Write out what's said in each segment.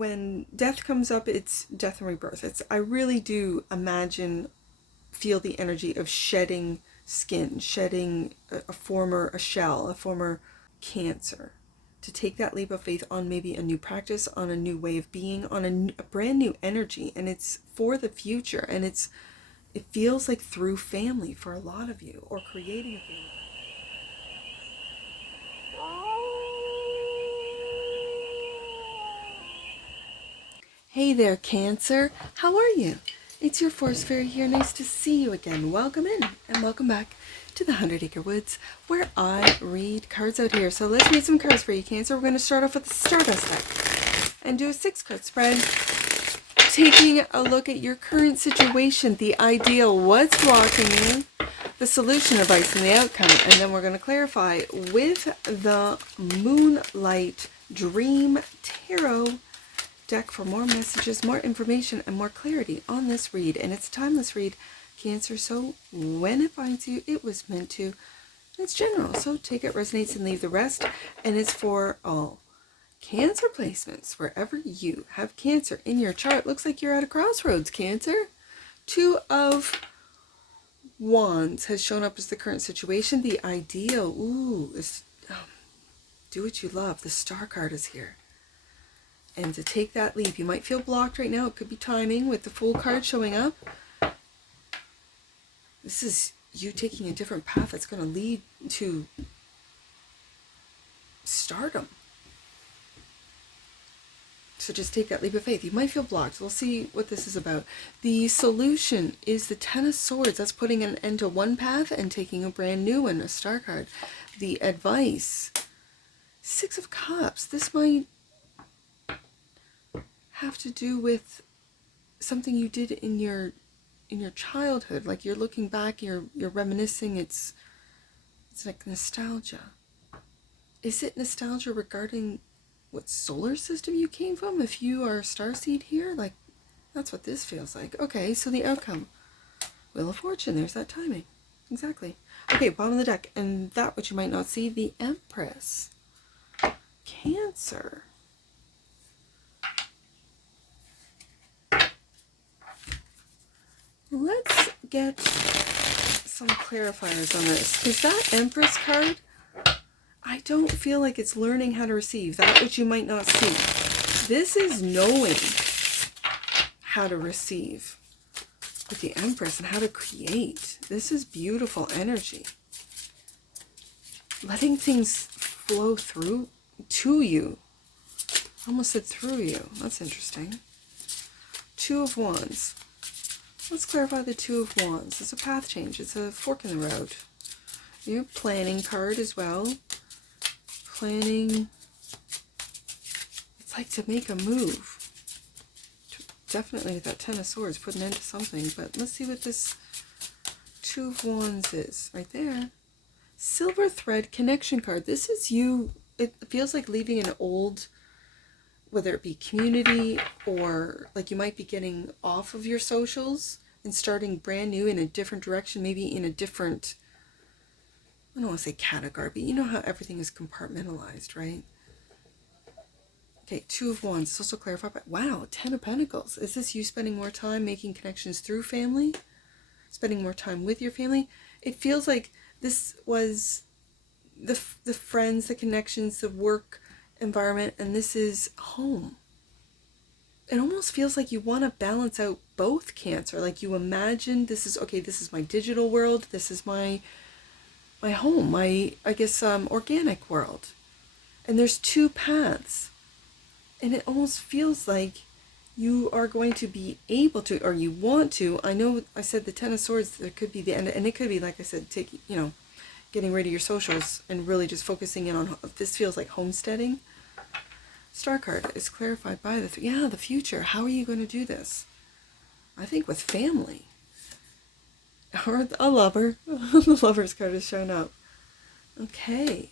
when death comes up, it's death and rebirth. I really do feel the energy of shedding skin, shedding a shell, a former Cancer. To take that leap of faith on maybe a new practice, on a new way of being, on a brand new energy, and it's for the future, and it feels like through family for a lot of you, or creating a family. Hey there, Cancer. How are you? It's your Forest Fairy here. Nice to see you again. Welcome in and welcome back to the 100 Acre Woods, where I read cards out here. So let's read some cards for you, Cancer. We're going to start off with the Stardust deck and do a 6-card spread, taking a look at your current situation, the ideal, what's blocking you, the solution, advice, and the outcome. And then we're going to clarify with the Moonlight Dream Tarot deck for more messages, more information, and more clarity on this read. And it's a timeless read, Cancer, so when it finds you, it was meant to. It's general, so take it, resonates, and leave the rest. And it's for all Cancer placements, wherever you have Cancer in your chart. Looks like you're at a crossroads, Cancer. 2 of Wands has shown up as the current situation. The ideal, is do what you love. The Star card is here. And to take that leap, you might feel blocked right now. It could be timing with the Fool card showing up. This is you taking a different path that's going to lead to stardom. So just take that leap of faith. You might feel blocked. We'll see what this is about. The solution is the Ten of Swords. That's putting an end to one path and taking a brand new one, a Star card. The advice, 6 of Cups. This might have to do with something you did in your childhood, like you're looking back, you're reminiscing. It's like nostalgia. Is it nostalgia regarding what solar system you came from? If you are a starseed here, like that's what this feels like. Okay, so the outcome, Wheel of Fortune. There's that timing, exactly. Okay, bottom of the deck, and that which you might not see, the Empress, Cancer. Let's get some clarifiers on this, because that Empress card, I don't feel like it's learning how to receive, that which you might not see. This is knowing how to receive with the Empress and how to create. This is beautiful energy. Letting things flow through to you. I almost said through you. That's interesting. 2 of Wands. Let's clarify the 2 of Wands. It's a path change. It's a fork in the road. Your planning card as well. Planning. It's like to make a move. Definitely with that 10 of Swords, put an end to something. But let's see what this 2 of Wands is. Right there. Silver thread connection card. This is you. It feels like leaving an old, whether it be community or like you might be getting off of your socials and starting brand new in a different direction, maybe in a different, I don't want to say category, but you know how everything is compartmentalized, right? Okay, 2 of Wands. It's also clarified, but wow, 10 of Pentacles. Is this you spending more time making connections through family? Spending more time with your family? It feels like this was the friends, the connections, the work environment, and this is home. It almost feels like you want to balance out both, Cancer. Like you imagine this is, okay, this is my digital world, this is my home, my, I guess, organic world. And there's 2 paths. And it almost feels like you are going to be able to, or you want to. I know I said the 10 of Swords, there could be the end, and it could be, like I said, getting rid of your socials and really just focusing in on, this feels like homesteading. Star card is clarified by the future. How are you going to do this? I think with family. Or a lover. The Lover's card has shown up. Okay.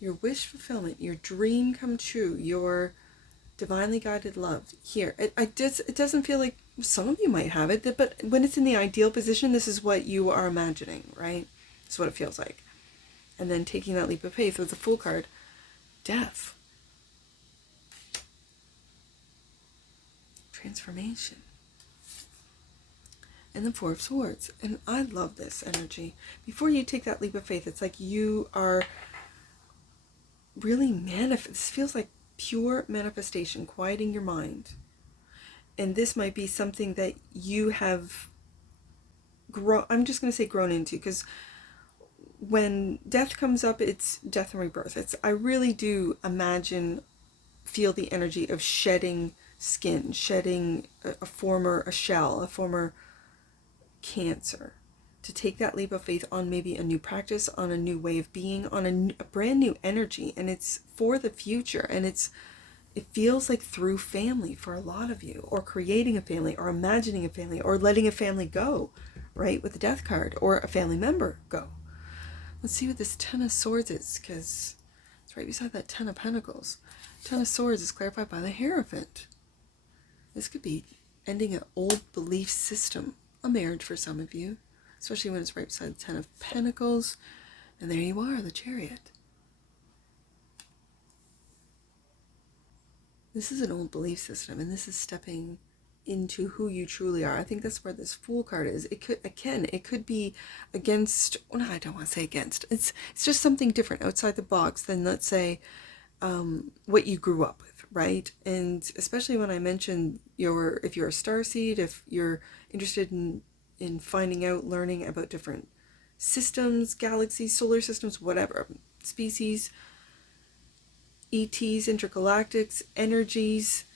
Your wish fulfillment, your dream come true, your divinely guided love. Here, it doesn't feel like, some of you might have it, but when it's in the ideal position, this is what you are imagining, right? That's what it feels like. And then taking that leap of faith with the Fool card, death. transformation. And the Four of Swords. And I love this energy. Before you take that leap of faith, it's like you are really this feels like pure manifestation, quieting your mind. And this might be something that you have I'm just going to say grown into, because when death comes up, it's death and rebirth. I really do feel the energy of shedding skin, shedding a shell, a former Cancer, to take that leap of faith on maybe a new practice, on a new way of being, on a brand new energy. And it's for the future. And it feels like through family for a lot of you, or creating a family, or imagining a family, or letting a family go, right, with the Death card, or a family member go. Let's see what this Ten of Swords is, because it's right beside that Ten of Pentacles. Ten of Swords is clarified by the Hierophant. This could be ending an old belief system, a marriage for some of you, especially when it's right beside the Ten of Pentacles. And there you are, the Chariot. This is an old belief system, and this is stepping into who you truly are. I think that's where this Fool card is. It could be against, well, no, I don't want to say against. It's just something different outside the box than, let's say, what you grew up with, right? And especially when I mentioned if you're a starseed, if you're interested in finding out, learning about different systems, galaxies, solar systems, whatever, species, ETs, intergalactics, energies.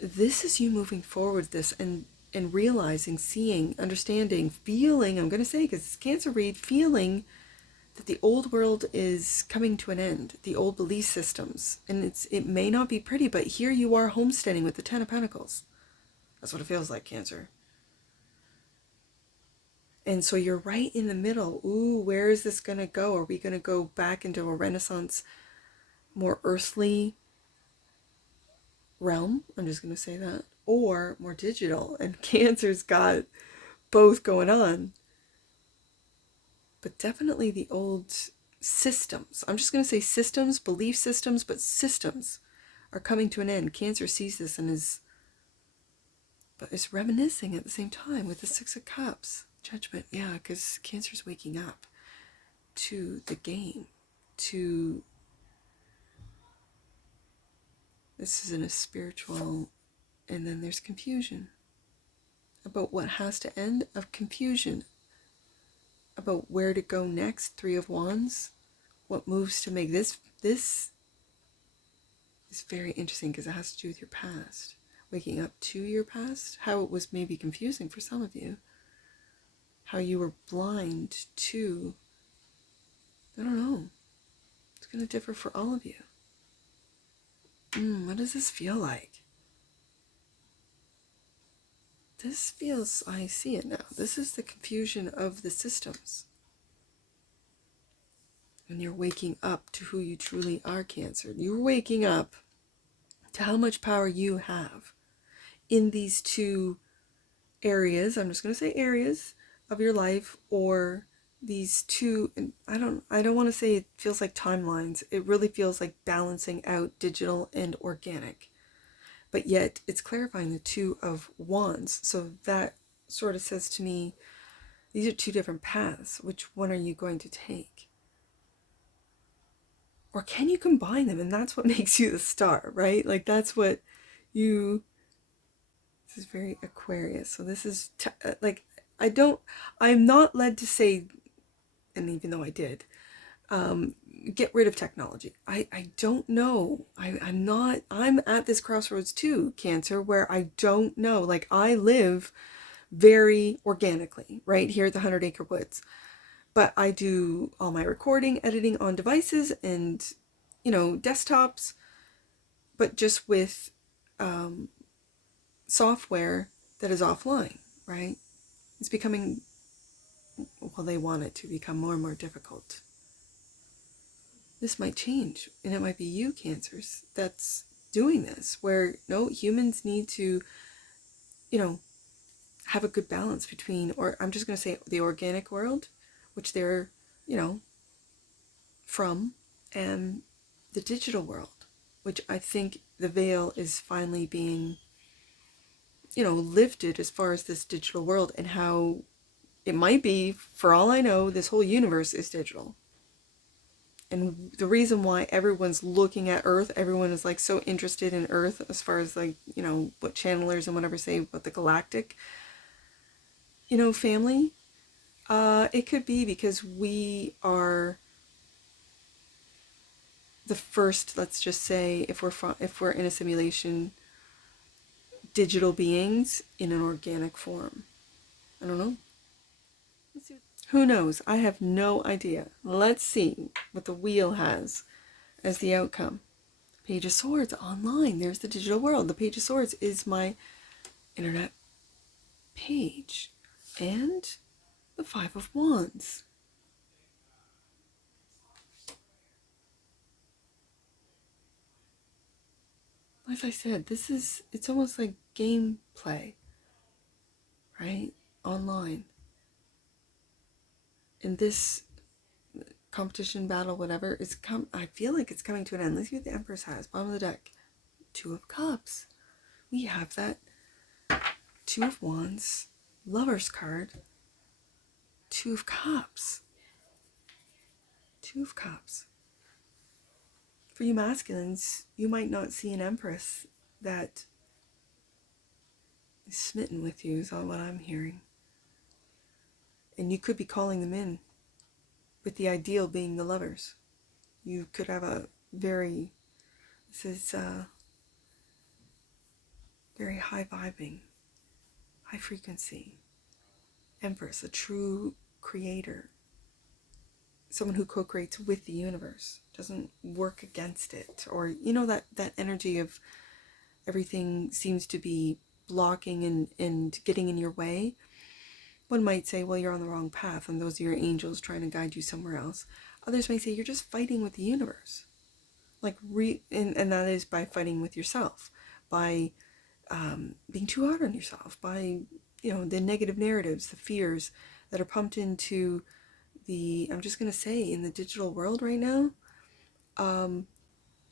This is you moving forward this and realizing, seeing, understanding, feeling, I'm going to say, because it's Cancer read, feeling that the old world is coming to an end, the old belief systems. And it may not be pretty, but here you are homesteading with the Ten of Pentacles. That's what it feels like, Cancer. And so you're right in the middle. Ooh, where is this going to go? Are we going to go back into a Renaissance, more earthly realm? I'm just going to say that. Or more digital. And Cancer's got both going on. But definitely the old systems. I'm just going to say systems, belief systems, but systems are coming to an end. Cancer sees this and is reminiscing at the same time with the Six of Cups. Judgment, yeah, because Cancer's waking up to the game, to this is in a spiritual, and then there's confusion about what has to end, of confusion about where to go next. Three of Wands, what moves to make this is very interesting, because it has to do with your past, waking up to your past, how it was maybe confusing for some of you, how you were blind to, I don't know, it's going to differ for all of you. What does this feel like? This feels, I see it now. This is the confusion of the systems. And you're waking up to who you truly are, Cancer. You're waking up to how much power you have in these two areas. I'm just going to say areas of your life, or these two, and I don't want to say it feels like timelines. It really feels like balancing out digital and organic. But yet it's clarifying the Two of Wands. So that sort of says to me, these are two different paths. Which one are you going to take? Or can you combine them? And that's what makes you the star, right? Like that's what you, this is very Aquarius. So this is like, I'm not led to say, and even though I did, get rid of technology. I don't know. I'm at this crossroads too, Cancer, where I don't know. Like I live very organically right here at the 100 Acre Woods, but I do all my recording, editing on devices and, desktops, but just with software that is offline, right? It's becoming, well, they want it to become more and more difficult. This might change, and it might be you, Cancers, that's doing this, where no, humans need to, have a good balance between, or I'm just going to say the organic world, which they're, from, and the digital world, which I think the veil is finally being lifted as far as this digital world, and how it might be, for all I know, this whole universe is digital. And the reason why everyone's looking at Earth, everyone is like so interested in Earth as far as like, what channelers and whatever say about the galactic, family. It could be because we are the first, let's just say, if we're in a simulation, digital beings in an organic form. I don't know. Who knows? I have no idea. Let's see what the wheel has as the outcome. Page of Swords online. There's the digital world. The Page of Swords is my internet page. And the Five of Wands. As I said, it's almost like gameplay, right? Online. And this competition, battle, whatever, I feel like it's coming to an end. Let's see what the Empress has. Bottom of the deck. Two of Cups. We have that Two of Wands, Lover's card, Two of Cups. Two of Cups. For you masculines, you might not see an Empress that is smitten with you, is all what I'm hearing. And you could be calling them in, with the ideal being the Lovers. You could have very high vibing, high frequency Empress, a true creator. Someone who co-creates with the universe, doesn't work against it. Or, that energy of everything seems to be blocking and getting in your way. One might say, well, you're on the wrong path, and those are your angels trying to guide you somewhere else. Others may say, you're just fighting with the universe. And that is by fighting with yourself, by being too hard on yourself, by, the negative narratives, the fears that are pumped into I'm just going to say, in the digital world right now.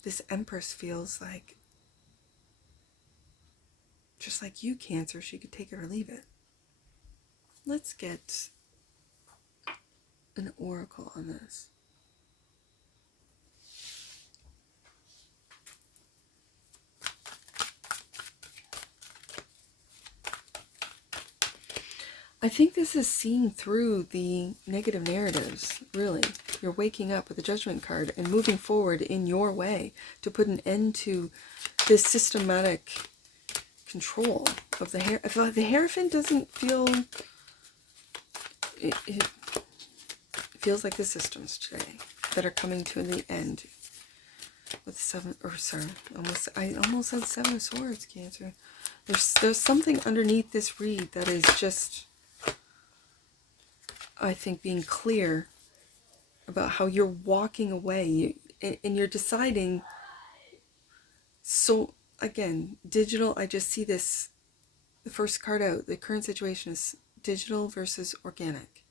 This Empress feels like, just like you, Cancer, she could take it or leave it. Let's get an oracle on this. I think this is seeing through the negative narratives, really. You're waking up with the Judgment card and moving forward in your way to put an end to this systematic control of the hair. If the Hierophant doesn't feel... It feels like the systems today that are coming to the end. With I almost said Seven of Swords, Cancer. There's something underneath this read that is just... I think being clear about how you're walking away and you're deciding. So again, digital, I just see this, the first card out, the current situation is digital versus organic.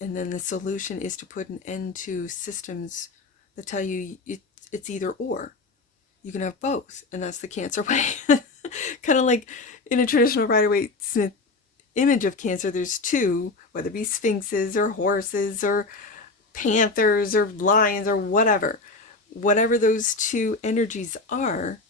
And then the solution is to put an end to systems that tell you it's either or. You can have both, and that's the Cancer way. Kind of like in a traditional Rider-Waite-Smith image of Cancer, there's two, whether it be sphinxes or horses or panthers or lions or whatever those two energies are.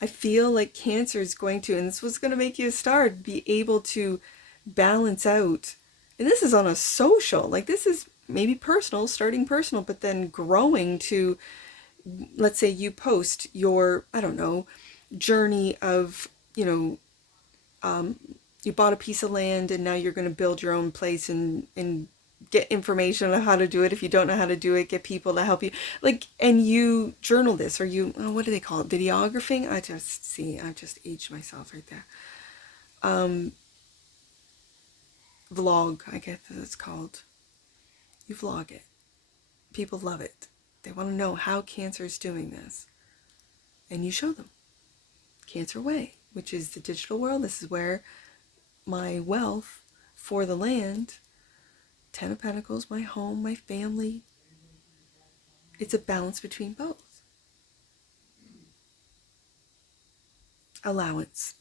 I feel like Cancer is going to, and this was going to make you a star, be able to balance out. And this is on a social, like this is maybe personal, starting personal, but then growing to, let's say you post your, I don't know, journey of, you bought a piece of land and now you're going to build your own place and get information on how to do it. If you don't know how to do it, get people to help you. And you journal this, or what do they call it? Videographing? I've just aged myself right there. Vlog, I guess it's called. You vlog it. People love it. They want to know how Cancer is doing this. And you show them. Cancer way, which is the digital world. This is where my wealth for the land, 10 of Pentacles, my home, my family, it's a balance between both. Allowance.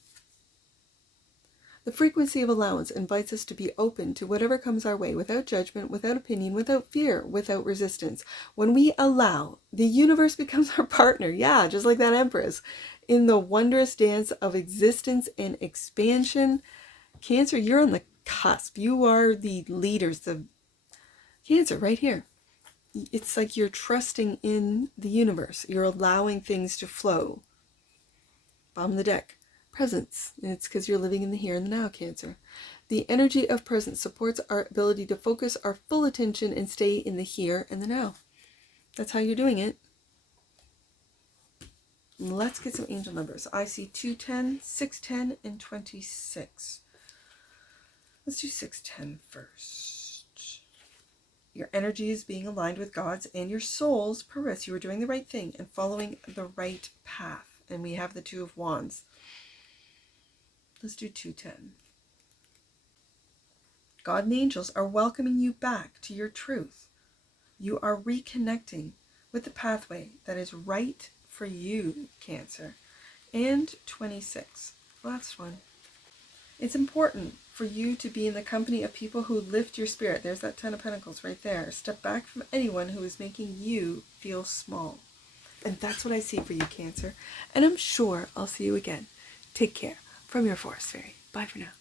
The frequency of allowance invites us to be open to whatever comes our way, without judgment, without opinion, without fear, without resistance. When we allow, the universe becomes our partner. Yeah, just like that Empress. In the wondrous dance of existence and expansion. Cancer, you're on the cusp. You are the leaders of Cancer right here. It's like you're trusting in the universe. You're allowing things to flow. Bottom of the deck. Presence. And it's because you're living in the here and the now, Cancer. The energy of presence supports our ability to focus our full attention and stay in the here and the now. That's how you're doing it. Let's get some angel numbers. I see 210, 610, and 26. Let's do 610 first. Your energy is being aligned with God's and your soul's purpose. You are doing the right thing and following the right path. And we have the Two of Wands. Let's do 210. God and angels are welcoming you back to your truth. You are reconnecting with the pathway that is right for you, Cancer. And 26. Last one. It's important for you to be in the company of people who lift your spirit. There's that Ten of Pentacles right there. Step back from anyone who is making you feel small. And that's what I see for you, Cancer. And I'm sure I'll see you again. Take care. From your Forest Fairy. Bye for now.